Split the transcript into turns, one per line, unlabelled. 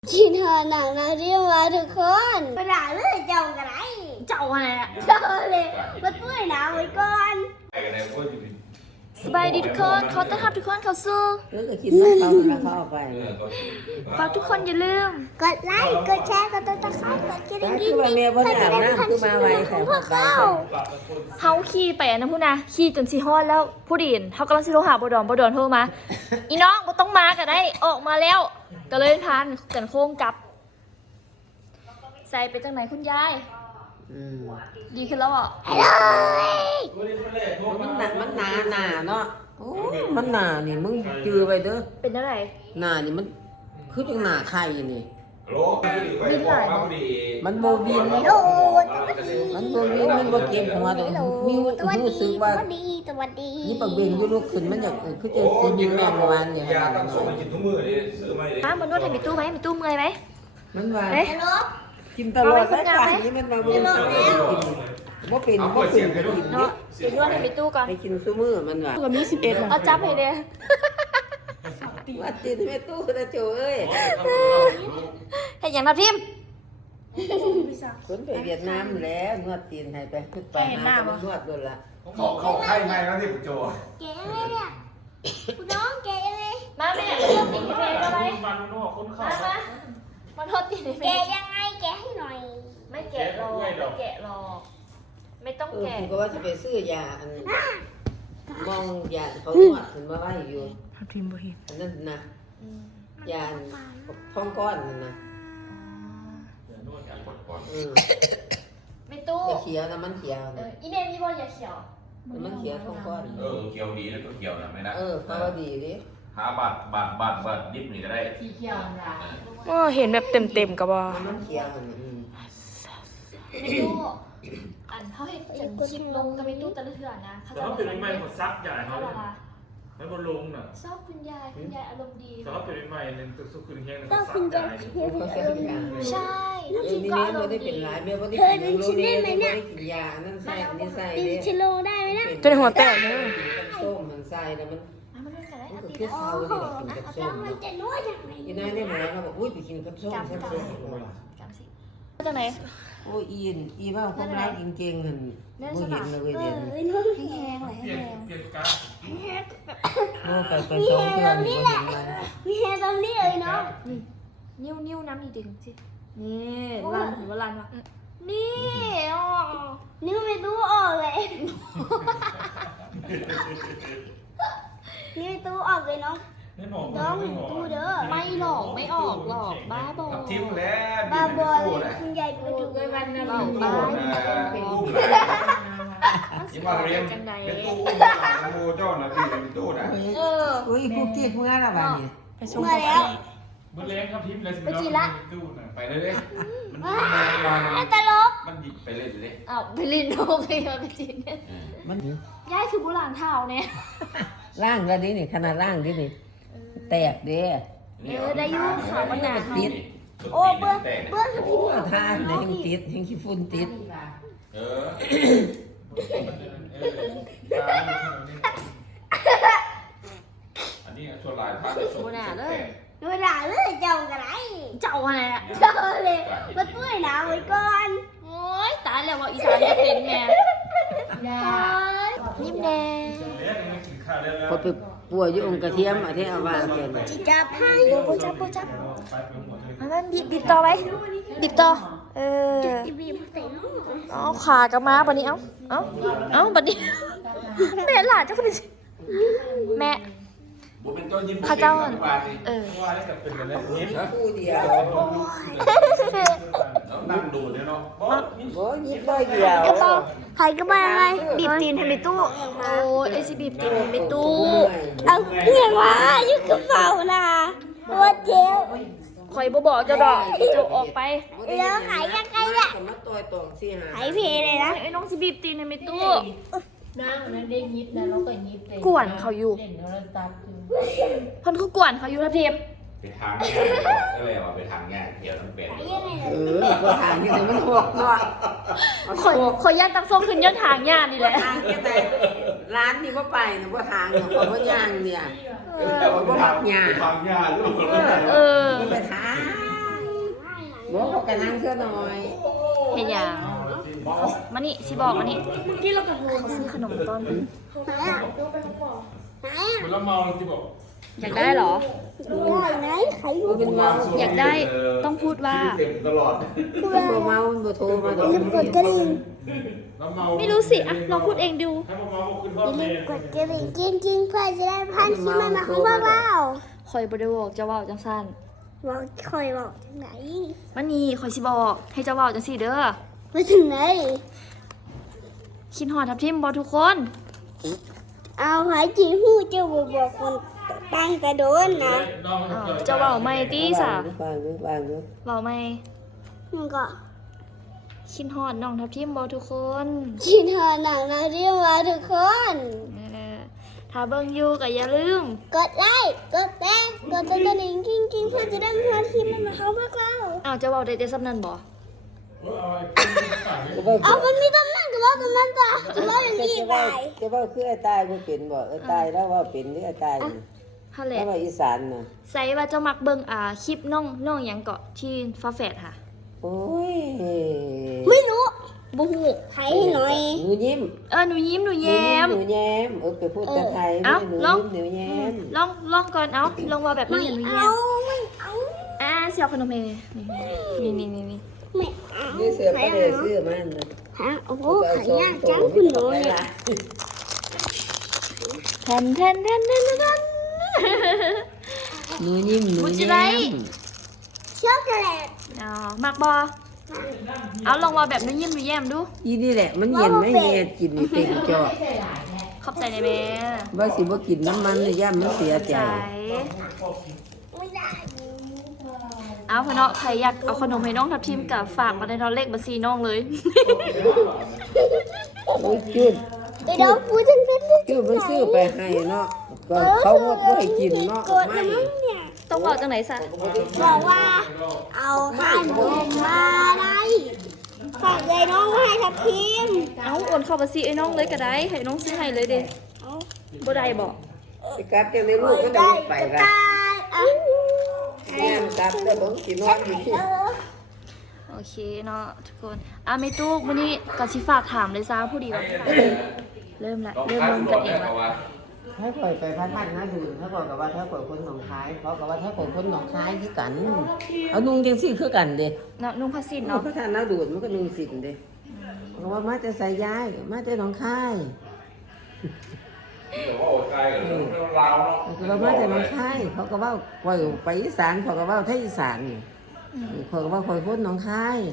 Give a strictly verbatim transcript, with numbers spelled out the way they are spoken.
กินเถอะหนังเราเรียกมาทุกคนไปด่าเรื่องเจ้ากันไรเจ้าอะไรอะเจ้าเลยมาปุ้ยหนาวไว้ก่อนสบายดีทุกคนขอต้อนรับทุกคนเข้าสู่
เออก็คิดว่าเขากำลังเข้าไป
ฝากทุกคนอย่าลืมกดไลค์กดแชร์กดติดตามกดกระดิ่ง
คือว่าแม่บ่ได้อาบน้ำคือมาไวแต่พวกเขา
เฮาขี่ไปอันนะพูดนะขี่จนสิฮอดแล้วผู้ดินเฮากำลังสิโทรหาบ่ดอนบ่ดอนโทรมา อีน้องบ่ต้องมาก็ได้ออกมาแล้ว ก็เลยพานกันโค้งกลับ ใส่ไปจังไหนคุณยาย
อืม
ดีขึ้นแล้วอ่ะ
มันหนักมันหนาหนาเนาะโอ้มันหนานี่มึงจือไปเด้อ
เป็นอะไร
หนานี่มันคือจังหนาไข่นี่
บินหลายบ่
มันโบวินมันโบวินมันโบเก็บหัวแต่มีรู้สึกว่า
ตัวดีตัวดี
นี่ปากเบ่งอยู่ลุกขึ้นมันอยากคือจะซีนิแม่เมื่อวานเนี่ย
ยาตั้งส่งกินทุกมื้อเลยซื้อมาเลย
มามานวดให้มีตู้ไหมมีตู้เมื่อยไหม
มันว่า
เอ๊ะ
กินตลอดแล้วค่ะนี่มันมาเบิ่งบ่เป็นบ่เป็นก็กิน
เนาะไปนวดให้มีตู้ก่อน
ให้กินซุมื้อมันว่า
ตัวมีสิบเอ็ดเอาจับให้เด้
ว่าติดแม่ตู้นะโจเอ้ย
ให้อย่างนับทิม
คนไปเวียดนามแล้วนวดตีนให้ไปขึ้นไปหานวดโดนละ
เขาเขาไข้ไงแล้วที่ผมโจ
แกอะไรเนี่ยคุณน้องแกอะไร
มาแม่เริ่มติดให้แม่ได้ไหม
มันนอกคนเข้า
มามามันทดติดให้
แก
แม่
ยังไงแกให้หน่อย
ไม่แกะหรอกไม่แกะหรอกไม่ต้อง
เออ
แกะ
ผมก็ว่าจะไปซื้อยาอันมองยาเขานวดถึงมาไว้อยู่
ทิมบ่เห็น
อันนั้นนะยาท้องก้อนนั่นนะอืม
ไม่ตู้
ไอ้เขียวนะมันเขียว
เอ
นะ
ออีเมลมีบอลอย่าเขียว
มันเขียวท้องก้อน
เออเกี่ยวดีแล้วก็เกี่ยวนะไม่นะ
เออเขาดีดิ
หาบัตรบัตรบัตรบัตรดิบนี่ก็ได้
ก็เห็นแบบเต็มเต็มกับบอ
มันเขียวนั่นอืม
ไม่ตู้อันเขาเห็นฉันคลิปลงกับไม่ตู้แต่ละเถื่อนนะเขา
แต่
จะ
ว่าเป็นใหม่หมดซักใหญ่
เขา
เขา
บ
เล
อก
ย
ว่า
ไม่บนลงน่ะ
ชอบคุณยายคุณยายอารมณ์ดี
แต่ว่าเป็นใหม่เนี่ยตัวสุขุนเฮง
ก็
ซั
คุณ
กให
จะ
ญ่
เขียน
เขาใช้ยา
ใช่
เออ
จริง
นี่
ก็
นี่
อาร
ไม่
ม
ได้
ณ์
เป็น
ดี
หลายแม่ไม่ได้กินโรเล่ไม่ได้กินยานั่นใส่นี่ใส่
ดิ
เลย
ชิโลได้ไหมนะ
จนหัวแตกเลย
ส้มมันใส่แล้วมัน
อ่ะมันเล่นกันได้
มัน
อา
ก็
ทิต
คือ
ย์
เศร้าเลยกินกับส้
แล้ว
ม
มันจะนวดยังไง
อีนายได้หมอเราบอกอุ้ยไปกินกับส้มส้มส้ม
จำสิมาจากไหน
โอ้ยอีนอีว่าคนร้ายจริงๆหันบ่เห็นเลย
เอ
เด่น
อแห้งๆเลย
เปลี่ยน
แห้ง
เปลี่ยนการ
โอ้ไปไปสองเดือนบ่เห็นมัน
ๆมีแห้งตรงนี้เลยเนาะ
นิ้วนิ้วน้ำนี่ดึงสินี่ลันหรือว่าลันวะนี่อ๋อ
นิ้วไม่ตู้ออกเลยนิ้วไม่ตู้ออกเลยน้อง
ไม่หมอก
น้องตู้เด้อ
ไม่หลอกไม่ออกหรอกบ้าบอ
ทิมแล้ว
บ้าบอ
ตู้
เลย
นะ
คุณยายไปถึงเลยวันนั้น
หลอกบ้า
ตู้ยิ่งมาเรียน
จังใด
เป็นตู้มูเจ้านะพี่เป็นตู้นะ
เออ
อุ้ยกูเกลียดมึงอะไรบ้านี่
ไปส่ง
มาแล้ว
บุญเล้งครับทิพย์เลยสิตู้น่ะ
ไปเลยเลยมัน
ตลก
มันหยิบไปเลยเลย
อ้าวไปลินโอเคมาไปจีนเนี่ย
มัน
ย้ายคือโบราณเท่าเนี่ย
ร่างก็ดีนี่ขนาดร่างดีนี่แตกเด้
เออได้ยุ่งข่าวมันหนา
ติด
โอ้เบื้องเบื้องพี่
ทานเนี่ยยังติดยังขี้ฝุ่นติด
เอออันนี้ส่วนลายผ้าจะส่งแต่
ดูด่าเรื่องเจ้ากันไร
เจ้าอะไรอ่ะ
เจ้าเลยมาปุ้ยหนาวไว้ก่อน
โอ้ยตายแล้วว่าอีสานจะเป็นไงยิ้มแดง
เลี้ยงไม่กินข้าวแล้ว
พอไปปัวอยู่องค์กระเทียมอ่ะที่เอาวางเกิน
จิจับให้
ปูจับปูจับ
ไปไปหมดเลย
มาบีบบีบต่อไหมบีบต่อเออ
จะบีบใส่น้อง
เอาขากลับมาบัดนี้เอ้าเอ้าเอ้าบัดนี้แม่หลานเจ้าคนนี้แม่
บุเป็นต้นยิ้ม
ข้าเจ้าเออ
ว่าได้กับเป็นกันแล้วนิด
คู่เดียว
นั่งดูเนี่ยเนาะ
โอ้ยยิบได้เดียว
กระเป๋า
ใครก็มาอะไรบีบตีนให้ไปตู้
โอ้ยไอซีบีบตีนไม่ตู้
เอาเพียงว่าอยู่กระเป๋านะว่าเจ๊
คอยบ่บอกเจ้าดอกเจ้าออกไป
แล้วขายยังไงล่ะ
มาต่อยตองสี่หา
ขายเพเลยนะ
ไอ้น้องซีบีบตีนให้ไม่ตู้
นั่งนั้นได้ยิบแล้วเราก็ยิบเลย
กวนเขาอยู่
เล่นโทรศัพท์อยู่
เพิ่นคือกวนเขาอยู่ทับเทียม
ไปทางงานก็เลยว่าไปทางงานเดี๋ยวต้องเปลี่ยน
เออพอทางที่ไหนมันหกเนาะ
ข่อยข่อยย่านตั้งโซ่ขึ้นย้อนทางย่านนี่แหละ
ทางที่ไหนร้านนี่ก็ไปนะว่าทางเนี่ยเขาก็ย่างเนี่ย
เออไปทางงานหรือเปล่า
เออ
ไปทางบอกเขากันนั่งเพื่อหน่อย
เฮ็ดหยังมานี่สิบอกมานี่ที่เราเขาซื้อขนมต้อน
ไหนอ่ะไหนอ่ะ
มันละเมาที่บอก
อยากได้เหรอ
ไหนใคร
มันเป็นเมา
อยากได้ต้องพูดว่า
เต็มตลอด
มันบ่เมามันบ่โทรมาดอก
อย่าลืมกดกระดิ่ง
ละเมา
ไม่รู้สิอ่ะลองพูดเองดู
ถ้าเมาขึ้นทอ
อ
ด
ย่า
เล
ลื
ย
มกดกระดิ่งจริงๆเพื่อจะได้พันคลิปใหม่ๆของพวกเรา
คอยบ่ได้บอกเจ้าเว้าจังซั่น
บอกคอยบอกถึงไหน
มันนี่คอยสิบอกให้เจ้าเว้าจังซี่เด้อ
ไปถึงไหน
คิดฮอดทับทิมบ่ทุกคน
เอาหายจีหู้เจ้าบอกบอกคนตั้งกระโดนนะ
น้อง
อ้าวเจ้าเว้าไม่ติซะ
วางอยู่วางอยู่
เว้าไม่
มันก็
คิดฮอดน้องทับทิมบ่ทุกคน
กินเถอะหนังเราเรียกว่าทุกคน
นั่นแหละถ้าเบิ่งอยู่ก็อย่าลืม
กดไลค์กดแชร์กดกระดิ่งจริงๆเพื่อจะได้พันคลิปใหม่ๆของพวกเรา
อ้าวเจ้าเว้าได้แต่สำนั้นบ่
จะบอก
เอามันมีตำแหน่งก็ว่าตำแหน่งจ้ะจะว่าอย่างนี้ไป
จะบอกคือไอ้ตายบ่เป็นบ่ไอ้ตายแล้วว่าเป็นหรือไอ้ตายนี่
หั่นแห
แล้
ละ
วว่าอีสานน่ะ
ใส่ว่าเจ้ามักเบิ่งอ่าคลิปน้องน้องหยังเกาะที่ฟ้าแฝดค่ะ
โอ้ย
ไม่รู้
บ่ฮู้
ใครให้หน่อย
หนูยิ้ม
เออหนูยิ้มหนูแย้ม
หนูแย้มเออไปพูดแต่ไทย
เอ้า
หนู
ลอง
ยิ้มหนูแย้ม
ลองลองก่อนเอาลองว่าแบบ
ไม่
นี้หนู
เอา
แย้ม
ไม่เอา
อ่าเสี่ยวขนมเองนี่นี่นี่นี่
ไม่เอา
นี่เสือไปเลยซื้อมันน่ะ
ฮะโอ้โหขายยากจังคุณหนูเนี่ย
แทนแทนแทนแทนแทน
หนูยิ้มหนู
บุจิ
แย้
ไร
ม
ช็อกโกแลต
อ๋อมักบอเอาลองว่าแบบหนูยิ้มหนูแย้มดู
อีนี่แหละมันเย็นไหม่เย็นกินนี่เต็มจอ
ขอบใจในแม่
ว่าสิบ่กินน้ำมันเลยย่ามันเสียใจ
ใจ
ไม่ได้
เอาพะเนาะใครอยากเอาขนมให้น้องทับทิมกับฝากมาในทอนเลขบัญชีน้องเลย
โอ้ยจุด
เดี๋ยวพูดถึงเพชร
จุดมันซื้อไปให้เนาะก็เขางดบ่ให้กินเนาะ
กด
ไม่
นะมั้งเนี่ย
ต้องบอกจังไหนซะ
บอกว่า เอาข้านมมาได้ฝากใจน้องไว้ให้ทับทิม
เอาโอนเข้าบัญชีไอ้น้องเลยก็ได้ให้น้องซื้อให้เลยเด้
เอา
บ่ได้บอก
ไปกลับจังได้ลูกก็ได้
ได้
ไป
ก็
ละ
ได้เอา
แม่นกลับได้บ่สินอนอยู่ที่
โอเคเนาะทุกคนอ่ะเมตุกมื้อนี้ก็สิฝากถามเลยซะผู้ดีว่าเริ่มละ
ต้อง
เริ่ม
คัด
เริ่ม
ร
กัน
ถ
เอ
เนี่ย
งละ
เอาวะ
ถ้าปล่อยไปพัดพัดนะดูถ้าบอกกับว่าถ้าปล่อยคนหนองคายเขากับว่าถ้าปล่อยคนหนองคายคือกัน เอานุ่งจังซี่คือกันเด้
เนาะนุ่งผ้าสิ้น
เนาะ
เนาะ
พระทานนาดูดมันก็นุ่งสินเด้เพราะว่ามาจะใส่ย้ายมาจะหนองคาย
แต่ว่าโอ้ใช่เหรอเราเนาะ
เขาก็มาจะหนองคายเขาก็ว่าปล่อยไปอีสานเขาก็ว่าไทยอีสานนี่เขาก็ว่าปล่อยคนหนองคาย